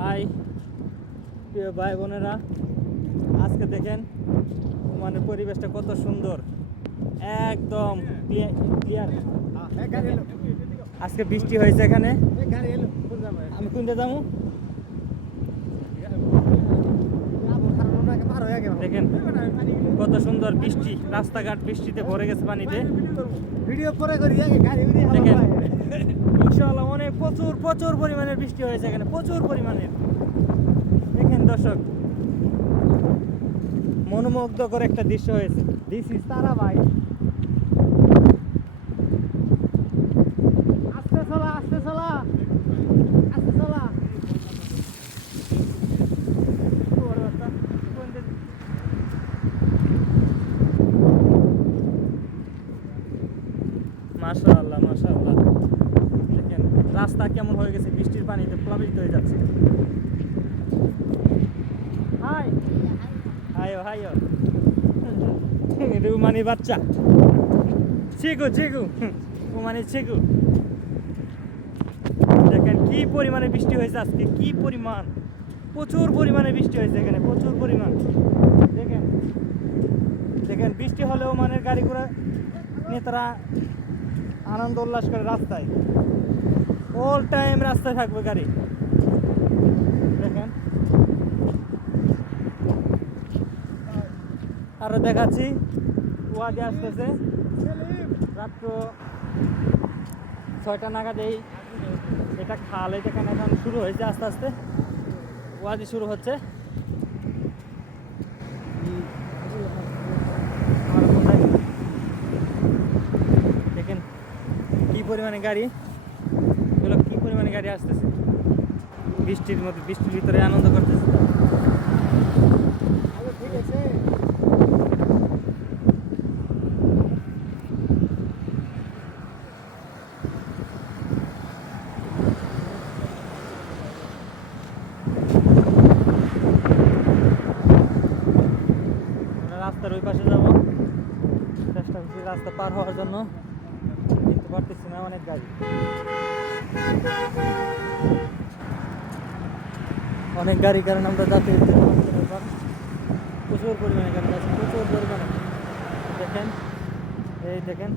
High প্রিয় ভাই বোনেরা আজকে দেখেন মানে পরিবেশটা কত সুন্দর। একদম ক্লিয়ার আজকে বৃষ্টি হয়েছে এখানে। আমি কোনটা যাব? দেখেন কত সুন্দর বৃষ্টি রাস্তাঘাট বৃষ্টিতে ভরে গেছে পানিতে। ভিডিও পরে করি দেখেন। প্রচুর প্রচুর পরিমাণের বৃষ্টি হয়েছে এখানে, প্রচুর পরিমাণের। দেখেন দর্শক, মনোমুগ্ধকর একটা দৃশ্য হয়েছে। দিস ইজ তারা ভাই। আস্তে চলা, আস্তে আস্তে মাশাআল্লাহ। রাস্তা কেমন হয়ে গেছে? বৃষ্টির পানিতে প্লাবিত হয়ে যাচ্ছে। হাই। হাইও হাইও রুমানি বাচ্চা। চিকু চিকু রুমানি চিকু দেখেন কি পরিমাণে বৃষ্টি হয়েছে আজকে, কি পরিমাণ। প্রচুর পরিমাণে বৃষ্টি হয়েছে এখানে, প্রচুর পরিমাণ। দেখেন। দেখেন, বৃষ্টি হলেও মানে গাড়ি ঘোড়া নিয়ে তারা আনন্দ উল্লাস করে রাস্তায়। অল টাইম রাস্তায় থাকবে গাড়ি। দেখেন। আরও দেখাচ্ছি। ওয়াদি আসতেছে। রাত্র ছয়টা নাগাদ এই এটা খাল এখানে এখন শুরু হয়েছে আস্তে আস্তে? ওয়াদি শুরু হচ্ছে। দেখেন কি পরিমাণে গাড়ি। কি গাড়ি আসতেছে। বৃষ্টির মধ্যে বৃষ্টির ভিতরে আনন্দ করতেছে। আলো ঠিক আছে। রাস্তার ওই পাশে যাব। চেষ্টা করছি রাস্তা পার হওয়ার জন্য। কিন্তু পারতেছি না অনেক গাড়ি। অনেক গাড়ি কারণ আমরা যাতায়াত প্রচুর পরিমাণে গাড়ি আছে প্রচুর পরিমাণে। দেখেন এই দেখেন।